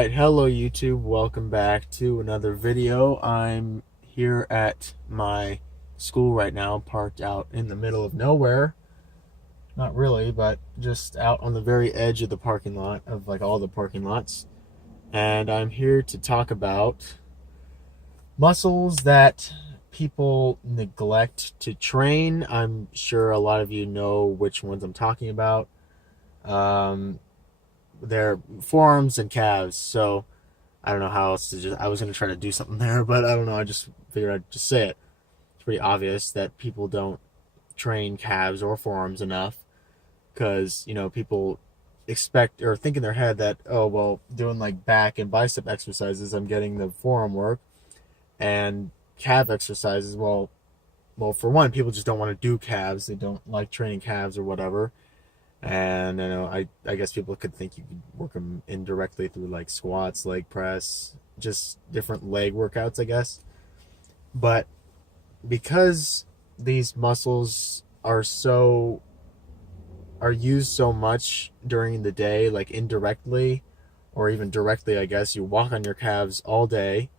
Alright, hello YouTube, welcome back to another video. I'm here at my school right now, parked out in the middle of nowhere. Not really, but just out on the very edge of the parking lot, of like all the parking lots. And I'm here to talk about muscles that people neglect to train. I'm sure a lot of you know which ones I'm talking about. They're forearms and calves, so I don't know how else to I was going to try to do something there, but I don't know. I just figured I'd just say it. It's pretty obvious that people don't train calves or forearms enough because, people expect or think in their head that, oh, well, doing like back and bicep exercises, I'm getting the forearm work, and calf exercises, well, for one, people just don't want to do calves. They don't like training calves or whatever. And I guess people could think you could work them indirectly through like squats, leg press, just different leg workouts, I guess. But because these muscles are used so much during the day, like indirectly or even directly, I guess, you walk on your calves all day.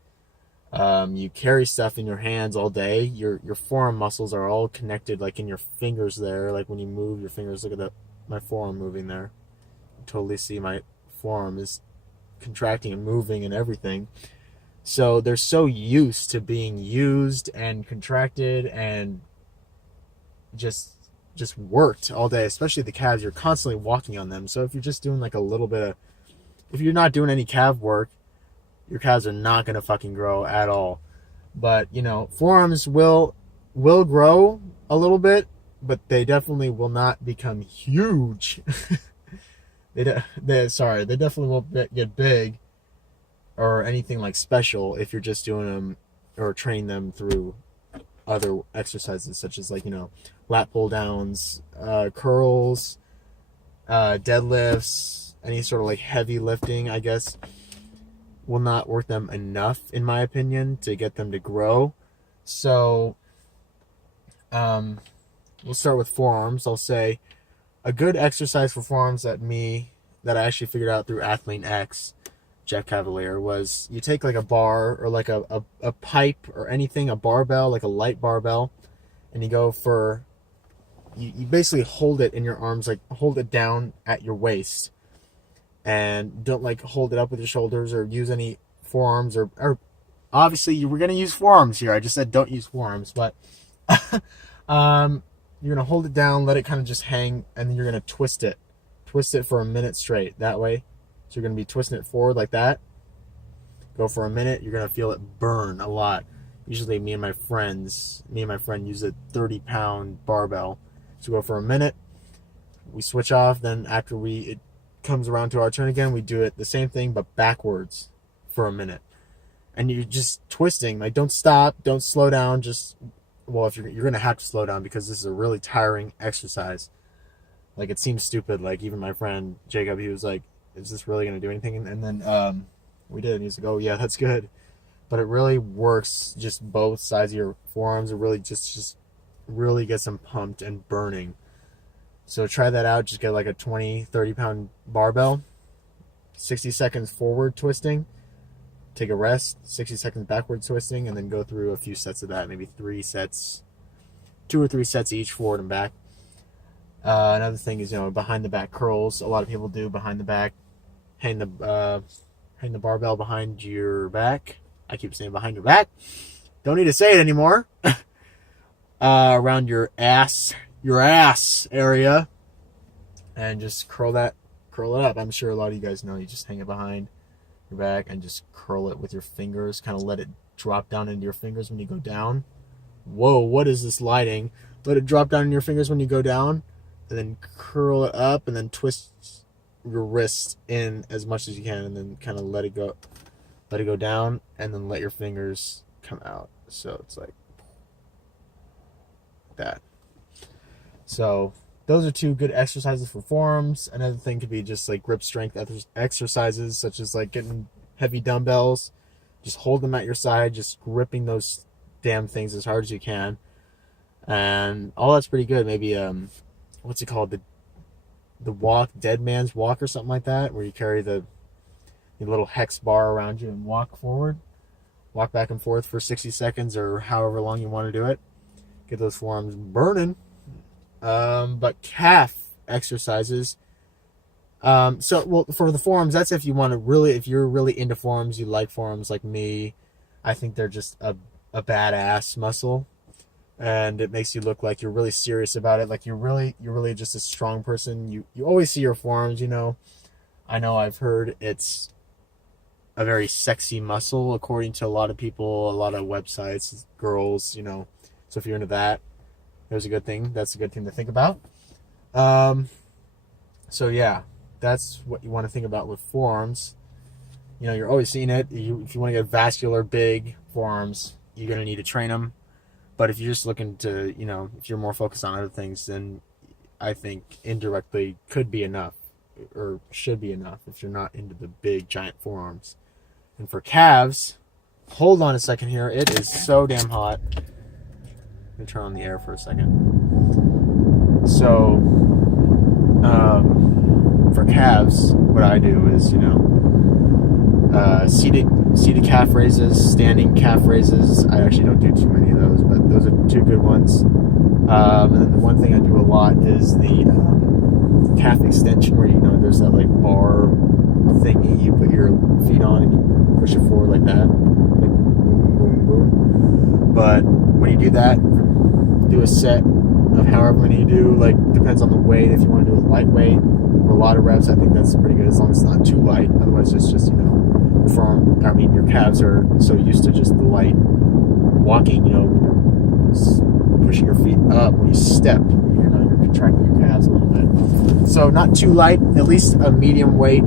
You carry stuff in your hands all day. Your forearm muscles are all connected, like in your fingers there. Like when you move your fingers, look at my forearm moving there. You totally see my forearm is contracting and moving and everything. So they're so used to being used and contracted and just worked all day, especially the calves. You're constantly walking on them. So if you're just doing like a little bit of, if you're not doing any calf work, your calves are not going to fucking grow at all. But, forearms will grow a little bit, but they definitely will not become huge. they definitely won't get big or anything like special if you're just doing them or training them through other exercises such as like, lat pull downs, curls, deadlifts, any sort of like heavy lifting, I guess, will not work them enough, in my opinion, to get them to grow. So, we'll start with forearms. I'll say a good exercise for forearms that I actually figured out through Athlete X, Jeff Cavalier, was you take like a bar or like a pipe or anything, a barbell, like a light barbell, and you go for, you basically hold it in your arms, like hold it down at your waist, and don't like hold it up with your shoulders or use any forearms or obviously you were going to use forearms here. I just said don't use forearms, but you're going to hold it down, let it kind of just hang, and then you're going to twist it for a minute straight that way. So you're going to be twisting it forward like that. Go for a minute. You're going to feel it burn a lot. Usually me and my friend use a 30-pound barbell. So go for a minute. We switch off. Then after it comes around to our turn again, we do it the same thing but backwards for a minute. And you're just twisting. Like, don't stop. Don't slow down. If you're going to have to slow down because this is a really tiring exercise. Like, it seems stupid. Like, even my friend Jacob, he was like, is this really going to do anything? And then we did. And he's like, oh, yeah, that's good. But it really works just both sides of your forearms. It really just really gets them pumped and burning. So try that out. Just get like a 20, 30-pound barbell. 60 seconds forward twisting. Take a rest. 60 seconds backward twisting. And then go through a few sets of that. Maybe 3 sets. 2 or 3 sets each, forward and back. Another thing is, behind the back curls. A lot of people do behind the back. Hang the barbell behind your back. I keep saying behind your back. Don't need to say it anymore. Around your ass area, and just curl it up. I'm sure a lot of you guys know. You just hang it behind your back and just curl it with your fingers. Kind of let it drop down into your fingers when you go down. Whoa, what is this lighting? Let it drop down in your fingers when you go down, and then curl it up, and then twist your wrist in as much as you can, and then kind of let it go down, and then let your fingers come out. So it's like that. So those are 2 good exercises for forearms. Another thing could be just like grip strength exercises, such as like getting heavy dumbbells. Just hold them at your side, just gripping those damn things as hard as you can. And all that's pretty good. Maybe what's it called? The walk, dead man's walk or something like that, where you carry the your little hex bar around you and walk forward. Walk back and forth for 60 seconds or however long you want to do it. Get those forearms burning. But calf exercises. Well, for the forearms, that's if you're really into forearms, you like forearms like me. I think they're just a badass muscle. And it makes you look like you're really serious about it. Like you're really just a strong person. You always see your forearms, I know I've heard it's a very sexy muscle according to a lot of people, a lot of websites, girls, so if you're into that, there's a good thing. That's a good thing to think about. So yeah, that's what you want to think about with forearms. You're always seeing it. If you want to get vascular, big forearms, you're going to need to train them. But if you're just looking to, if you're more focused on other things, then I think indirectly could be enough, or should be enough if you're not into the big, giant forearms. And for calves, hold on a second here. It is so damn hot. Let me turn on the air for a second. So, for calves, what I do is, seated calf raises, standing calf raises. I actually don't do too many of those, but those are two good ones. And then the one thing I do a lot is the calf extension, where there's that like bar thingy you put your feet on and you push it forward like that, like boom, boom, boom. But when you do that, do a set of however many you do. Like depends on the weight. If you want to do it lightweight for a lot of reps, I think that's pretty good as long as it's not too light. Otherwise, it's just your calves are so used to just the light walking. When you're pushing your feet up when you step, you're contracting your calves a little bit. So not too light, at least a medium weight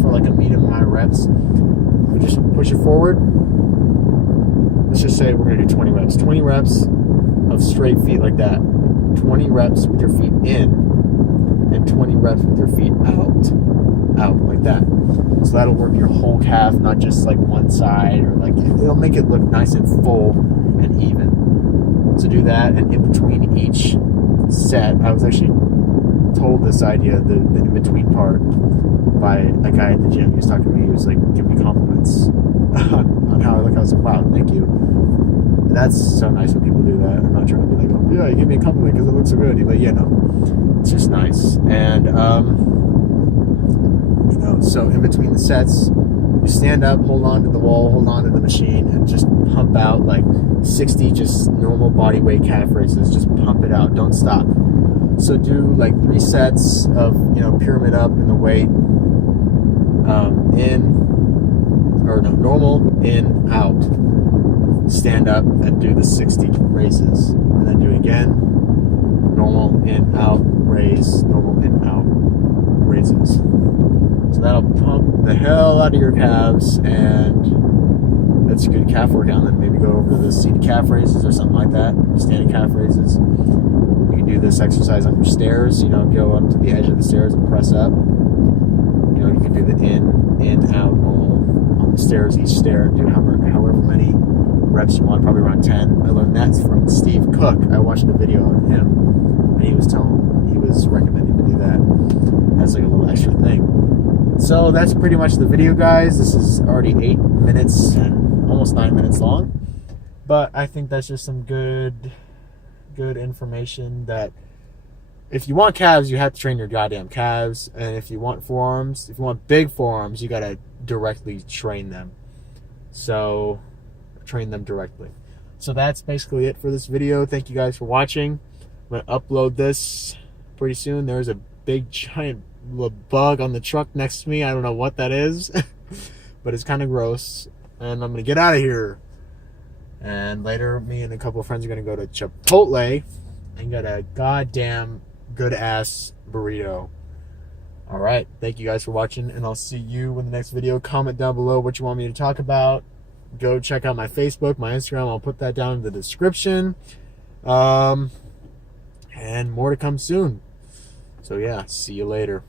for like a medium amount of reps. We just push it forward. Let's just say we're going to do 20 reps. 20 reps of straight feet like that. 20 reps with your feet in, and 20 reps with your feet out like that. So that'll work your whole calf, not just like one side, or like it'll make it look nice and full and even. So do that, and in between each set, I was actually told this idea, the in between part, by a guy at the gym. He was talking to me. He was like, give me compliments on how I look. I was like, wow, thank you. And that's so nice when people do that. I'm not trying to be like, oh yeah, you give me a compliment because it looks so good. But yeah, no, it's just nice. And so in between the sets, you stand up, hold on to the wall, hold on to the machine, and just pump out like 60 just normal body weight calf raises. Just pump it out, don't stop. So do like 3 sets of pyramid up in the weight, normal, in, out. Stand up and do the 60 raises, and then do it again. Normal, in, out, raise, normal, in, out, raises. So that'll pump the hell out of your calves, and that's a good calf workout. And then maybe go over to the seated calf raises or something like that, standing calf raises. You can do this exercise on your stairs, go up to the edge of the stairs and press up. You can do the in, out, normal on the stairs, each stair, and do however many reps you want, probably around 10. I learned that from Steve Cook. I watched a video on him, and he was recommending to do that. That's like a little extra thing. So that's pretty much the video, guys. This is already 8 minutes and almost 9 minutes long, but I think that's just some good information that if you want calves, you have to train your goddamn calves. And if you want forearms, if you want big forearms, you got to directly train them. So train them directly. So that's basically it for this video. Thank you guys for watching. I'm going to upload this pretty soon. There's a big giant bug on the truck next to me. I don't know what that is, but it's kind of gross. And I'm going to get out of here. And later, me and a couple of friends are going to go to Chipotle and get a goddamn good-ass burrito. All right. Thank you guys for watching, and I'll see you in the next video. Comment down below what you want me to talk about. Go check out my Facebook, my Instagram. I'll put that down in the description. And more to come soon. So, yeah, see you later.